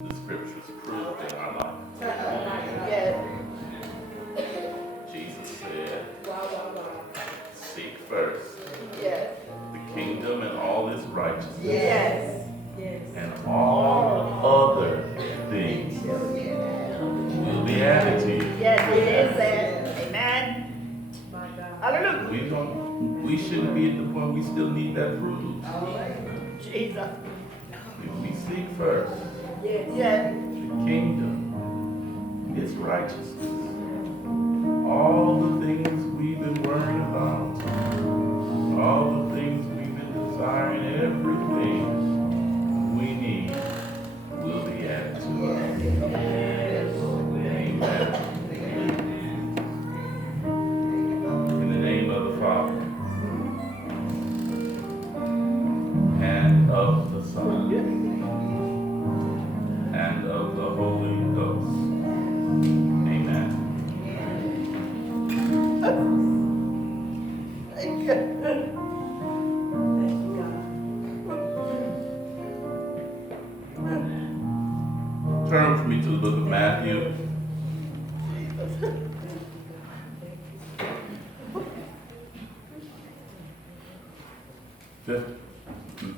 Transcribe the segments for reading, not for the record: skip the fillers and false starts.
The scriptures proved in our life. Yes. Jesus said, seek first Yes. the kingdom and all its righteousness, Yes. and all other things will be added to you. Yes, it is said. Amen. Hallelujah. We shouldn't be at the point we still need that fruit. Jesus. If we seek first Yes. the kingdom, its righteousness, all the things we've been worrying about, all the things we've been desiring, everything we need will be added to us. Amen. In the name of the Father, and of the Son, and of the Holy Ghost. Amen. Thank you. Turn with me to the book of Matthew.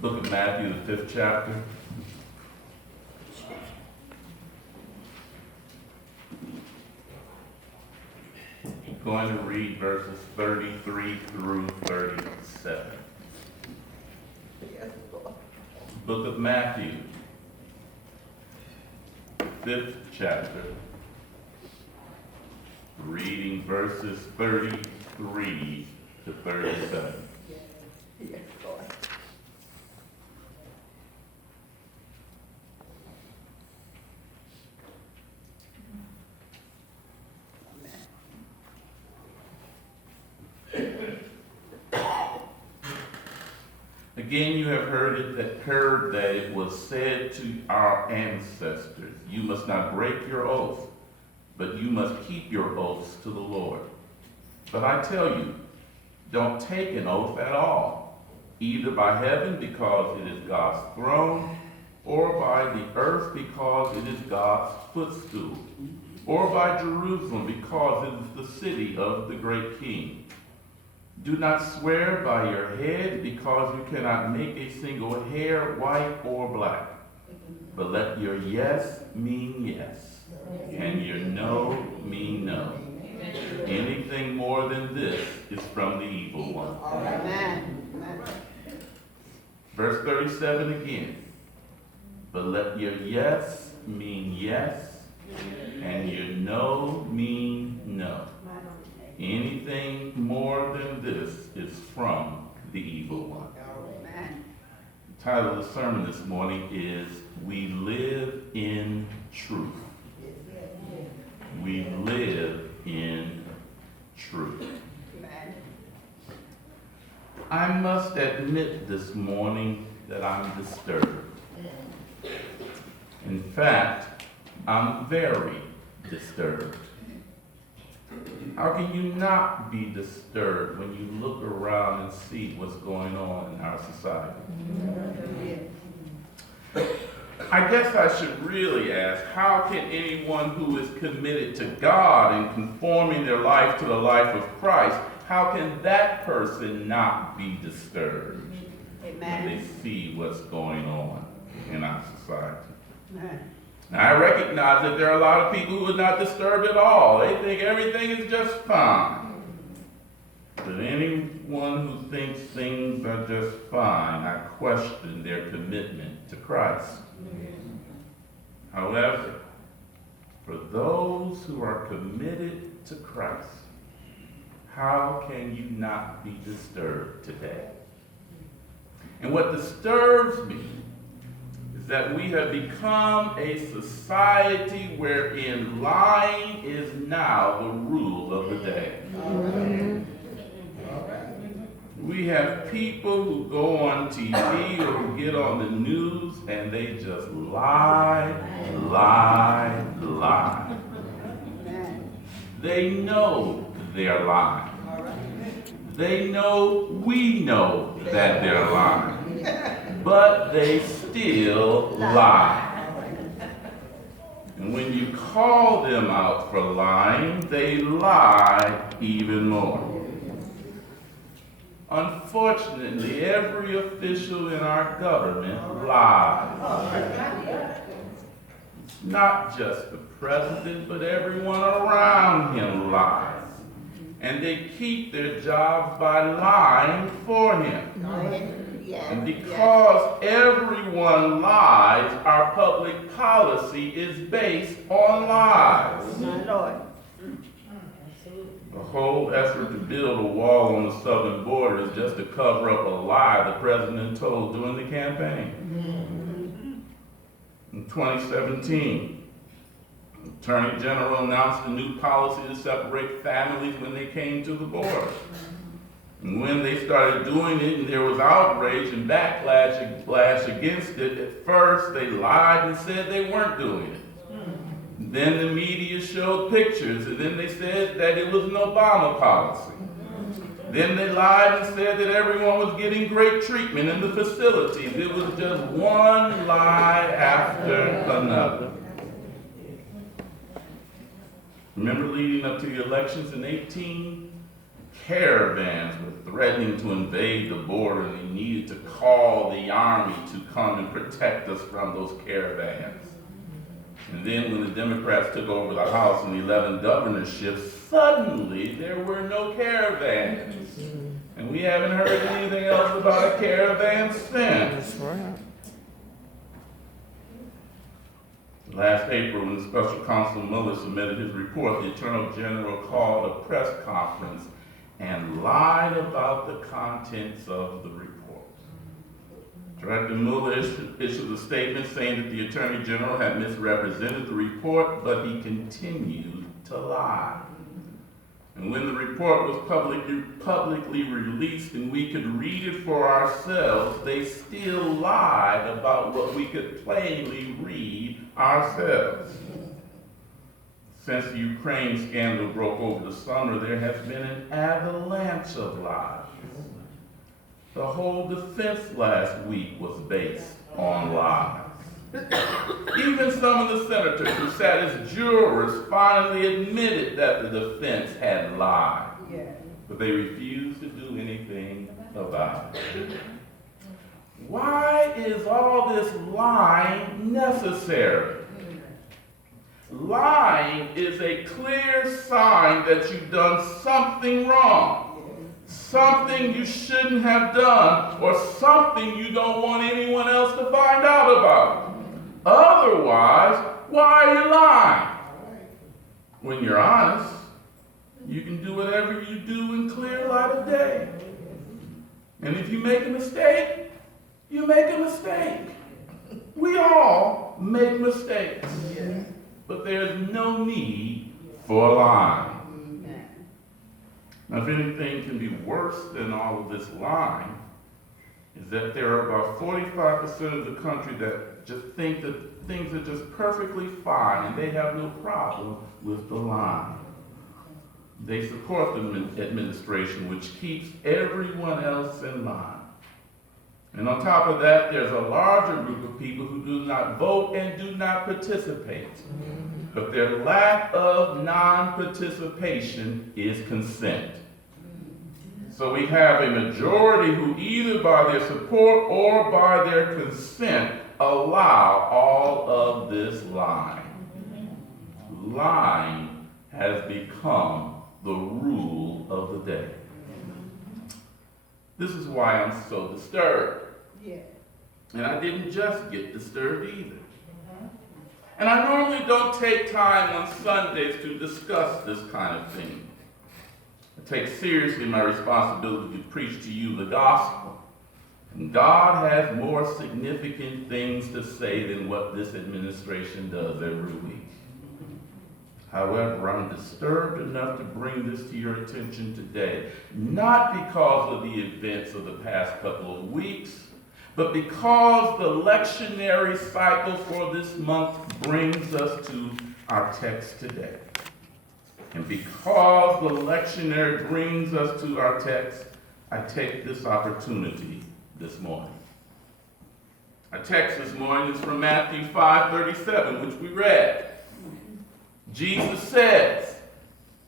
Book of Matthew, the 5th chapter. Going to read verses 33 through 37. Yes, Lord. Book of Matthew, 5th chapter, reading verses 33 to 37. Yes, Lord. Again, you have heard that it was said to our ancestors, you must not break your oath, but you must keep your oaths to the Lord. But I tell you, don't take an oath at all, either by heaven because it is God's throne, or by the earth because it is God's footstool, or by Jerusalem because it is the city of the great King. Do not swear by your head because you cannot make a single hair white or black. But let your yes mean yes, and your no mean no. Anything more than this is from the evil one. Amen. Verse 37 again. But let your yes mean yes, and your no mean no. Anything more than this is from the evil one. Amen. The title of the sermon this morning is We Live in Truth. We live in truth. Amen. I must admit this morning that I'm disturbed. In fact, I'm very disturbed. How can you not be disturbed when you look around and see what's going on in our society? I guess I should really ask, how can anyone who is committed to God and conforming their life to the life of Christ, how can that person not be disturbed when they see what's going on in our society? Amen. Now, I recognize that there are a lot of people who are not disturbed at all. They think everything is just fine. But anyone who thinks things are just fine, I question their commitment to Christ. However, for those who are committed to Christ, how can you not be disturbed today? And what disturbs me that we have become a society wherein lying is now the rule of the day. We have people who go on TV or who get on the news and they just lie, lie, lie. They know they're lying. They know we know that they're lying. But they still lie. when you call them out for lying, they lie even more. Unfortunately, every official in our government lies. It's not just the president, but everyone around him lies. And they keep their jobs by lying for him. And because everyone lies, our public policy is based on lies. My Lord. The whole effort to build a wall on the southern border is just to cover up a lie the president told during the campaign. In 2017, the Attorney General announced a new policy to separate families when they came to the border. And when they started doing it and there was outrage and backlash against it, at first they lied and said they weren't doing it. Then the media showed pictures, and then they said that it was an Obama policy. Then they lied and said that everyone was getting great treatment in the facilities. It was just one lie after another. Remember leading up to the elections in 2018? Caravans were threatening to invade the border, and they needed to call the army to come and protect us from those caravans. And then when the Democrats took over the House in the 11 governorships, suddenly there were no caravans. And we haven't heard anything else about a caravan since. Last April, when the Special Counsel Mueller submitted his report, the Attorney General called a press conference and lied about the contents of the report. Director Mueller issued a statement saying that the Attorney General had misrepresented the report, but he continued to lie. And when the report was publicly released and we could read it for ourselves, they still lied about what we could plainly read ourselves. Since the Ukraine scandal broke over the summer, there has been an avalanche of lies. The whole defense last week was based on lies. Even some of the senators who sat as jurors finally admitted that the defense had lied. But they refused to do anything about it. Why is all this lying necessary? Lying is a clear sign that you've done something wrong. Something you shouldn't have done, or something you don't want anyone else to find out about. Otherwise, why are you lying? When you're honest, you can do whatever you do in clear light of day. And if you make a mistake, you make a mistake. We all make mistakes. But there's no need for lying. Now, if anything can be worse than all of this lying, is that there are about 45% of the country that just think that things are just perfectly fine and they have no problem with the lying. They support the administration, which keeps everyone else in line. And on top of that, there's a larger group of people who do not vote and do not participate. But their lack of non-participation is consent. So we have a majority who either by their support or by their consent allow all of this lying. Lying has become the rule of the day. This is why I'm so disturbed. And I didn't just get disturbed either. And I normally don't take time on Sundays to discuss this kind of thing. I take seriously my responsibility to preach to you the gospel. And God has more significant things to say than what this administration does every week. However, I'm disturbed enough to bring this to your attention today, not because of the events of the past couple of weeks, but because the lectionary cycle for this month brings us to our text today. And because the lectionary brings us to our text, I take this opportunity this morning. Our text this morning is from Matthew 5:37, which we read. Jesus says,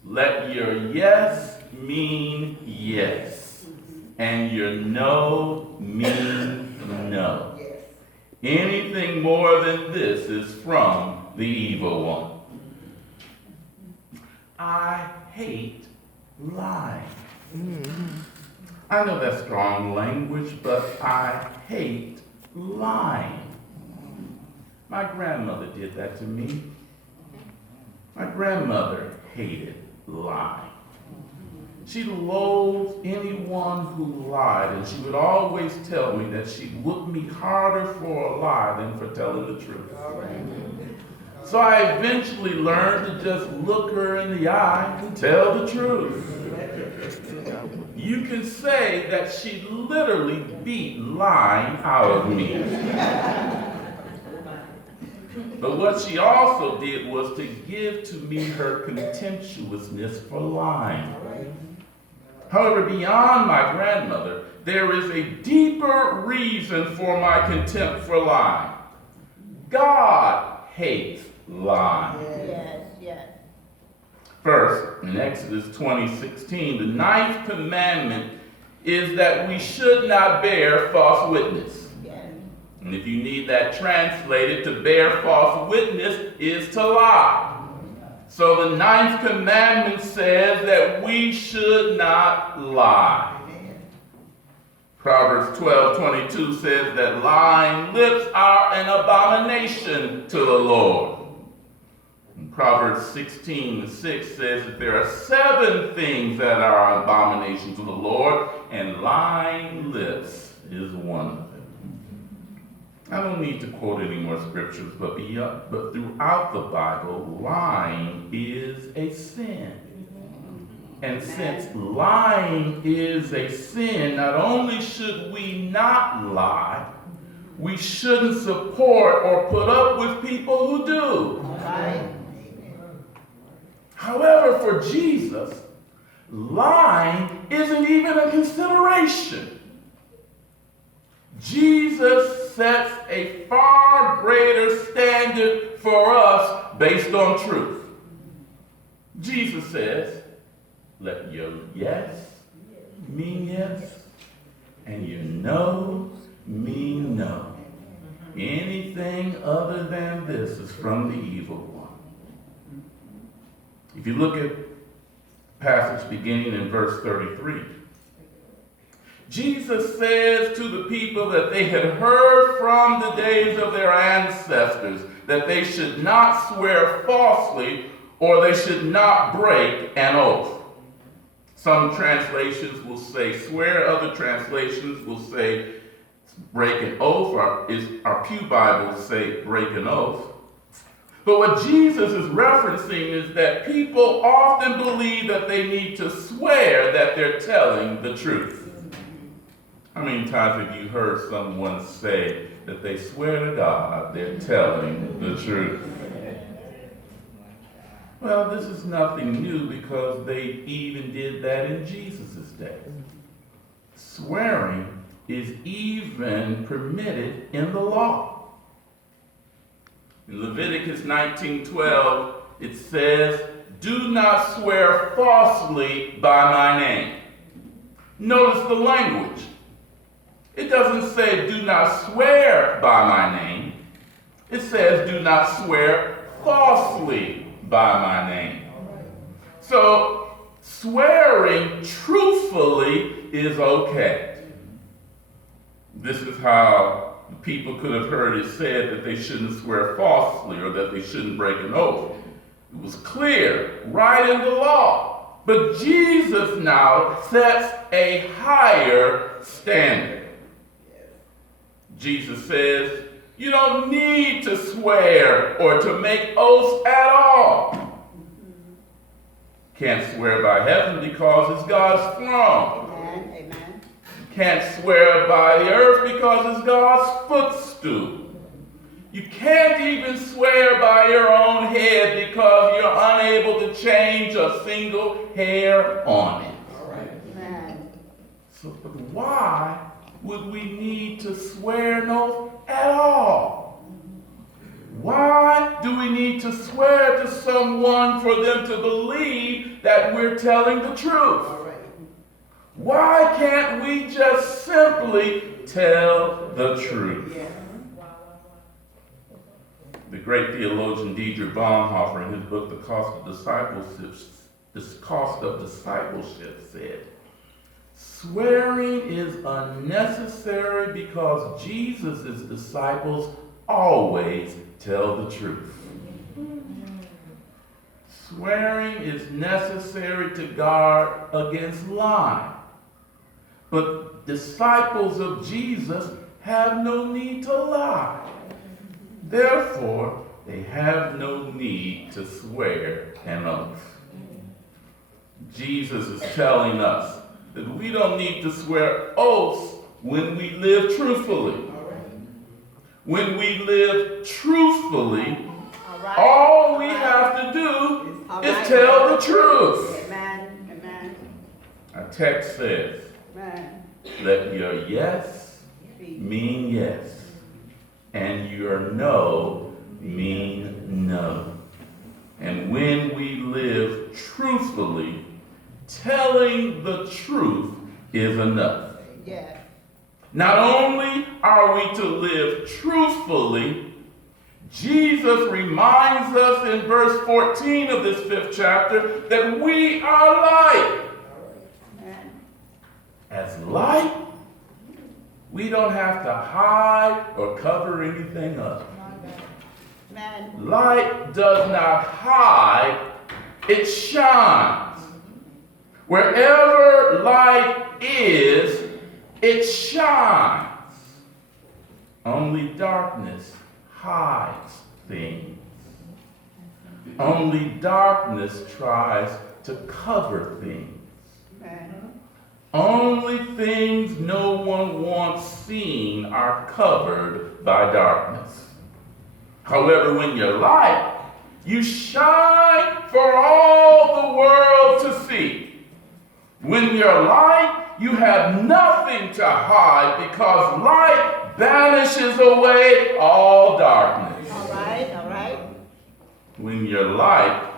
let your yes mean yes, and your no mean no. Anything more than this is from the evil one. I hate lying. I know that's strong language, but I hate lying. My grandmother did that to me. My grandmother hated lying. She loathed anyone who lied, and she would always tell me that she'd whoop me harder for a lie than for telling the truth. So I eventually learned to just look her in the eye and tell the truth. You can say that she literally beat lying out of me. But what she also did was to give to me her contemptuousness for lying. However, beyond my grandmother, there is a deeper reason for my contempt for lying. God hates lying. Yes. First, in Exodus 20:16, the ninth commandment is that we should not bear false witness. And if you need that translated, to bear false witness is to lie. So the ninth commandment says that we should not lie. Proverbs 12:22 says that lying lips are an abomination to the Lord. And Proverbs 16:6 says that there are 7 things that are an abomination to the Lord, and lying lips is one of them. I don't need to quote any more scriptures, but throughout the Bible, lying is a sin. And since lying is a sin, not only should we not lie, we shouldn't support or put up with people who do. However, for Jesus, lying isn't even a consideration. Jesus sets a far greater standard for us based on truth. Jesus says, let your yes mean yes, and your no mean no. Anything other than this is from the evil one. If you look at the passage beginning in verse 33, Jesus says to the people that they had heard from the days of their ancestors that they should not swear falsely or they should not break an oath. Some translations will say swear, other translations will say break an oath, our Pew Bibles say break an oath. But what Jesus is referencing is that people often believe that they need to swear that they're telling the truth. How many times have you heard someone say that they swear to God they're telling the truth? Well, this is nothing new because they even did that in Jesus' day. Swearing is even permitted in the law. In Leviticus 19:12, it says, do not swear falsely by my name. Notice the language. It doesn't say do not swear by my name. It says do not swear falsely by my name. So swearing truthfully is okay. This is how people could have heard it said that they shouldn't swear falsely or that they shouldn't break an oath. It was clear, right in the law. But Jesus now sets a higher standard. Jesus says, you don't need to swear or to make oaths at all. Can't swear by heaven because it's God's throne. Amen. Can't swear by the earth because it's God's footstool. You can't even swear by your own head because you're unable to change a single hair on it. Amen. So, but why would we need to swear an oath at all? Why do do we need to swear to someone for them to believe that we're telling the truth? Why can't we just simply tell the truth? The great theologian Dietrich Bonhoeffer, in his book, The Cost of Discipleship, said, swearing is unnecessary because Jesus' disciples always tell the truth. Swearing is necessary to guard against lying. But disciples of Jesus have no need to lie. Therefore, they have no need to swear an oath. Jesus is telling us that we don't need to swear oaths when we live truthfully. When we live truthfully, all we have to do is tell the truth. Amen. Amen. Our text says, Amen. let your yes mean yes, and your no mean no. And when we live truthfully, telling the truth is enough. Yeah. Not only are we to live truthfully, Jesus reminds us in verse 14 of this 5th chapter that we are light. Amen. As light, we don't have to hide or cover anything up. Amen. Light does not hide, it shines. Wherever light is, it shines. Only darkness hides things. Only darkness tries to cover things. Amen. Only things no one wants seen are covered by darkness. However, when you're light, you shine for all the world to see. When you're light, you have nothing to hide because light banishes away all darkness. All right. All right. When you're light,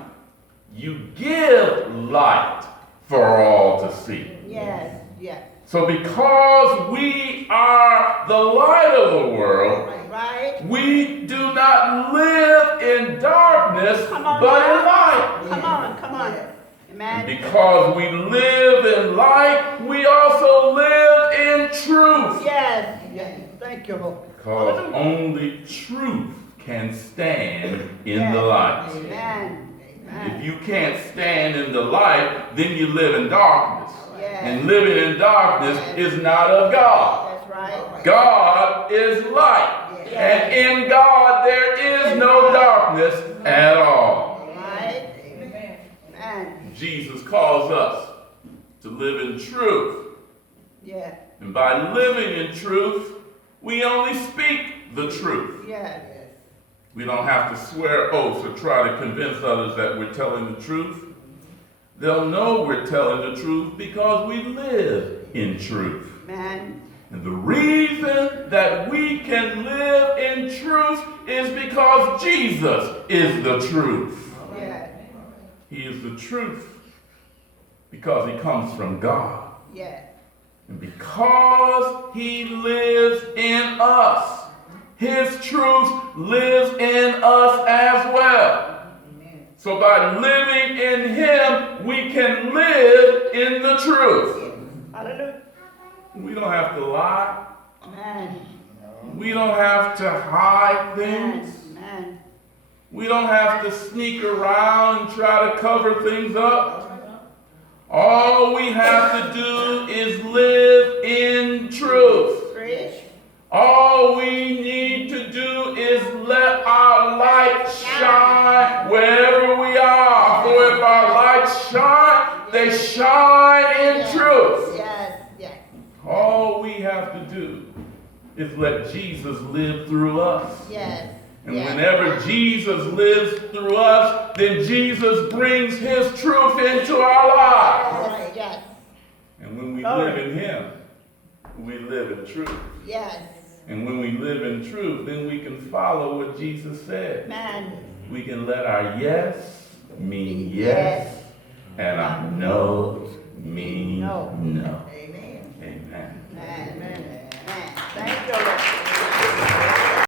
you give light for all to see. Yes. Yes. So because we are the light of the world, Right. we do not live in darkness, Come on but now. in light. Come on. Come on. And Amen. because we live in light, we also live in truth. Yes. Yes. Thank you, Lord. Because only truth can stand in Yes. the light. Amen. If you can't stand in the light, then you live in darkness. Yes. And living in darkness is not of God. That's right. God is light. Yes. And in God there is no darkness at all. Right. Amen. Jesus calls us to live in truth. Yeah. And by living in truth, we only speak the truth. Yes. We don't have to swear oaths or try to convince others that we're telling the truth. They'll know we're telling the truth because we live in truth. Amen. And the reason that we can live in truth is because Jesus is the truth. Yeah. He is the truth because he comes from God. Yeah. And because he lives in us, his truth lives in us as well. So by living in him, we can live in the truth. Hallelujah. We don't have to lie. Amen. We don't have to hide things. Amen. We don't have to sneak around and try to cover things up. All we have to do is live in truth. Preach. All we need to do is let our light shine wherever we are. For if our lights shine, they shine in truth. Yes. Yes. All we have to do is let Jesus live through us. Yes. And whenever Jesus lives through us, then Jesus brings his truth into our lives. Yes. Yes. And when we live in him, we live in truth. Yes. And when we live in truth, then we can follow what Jesus said. Amen. We can let our yes mean yes, and our no mean No. no.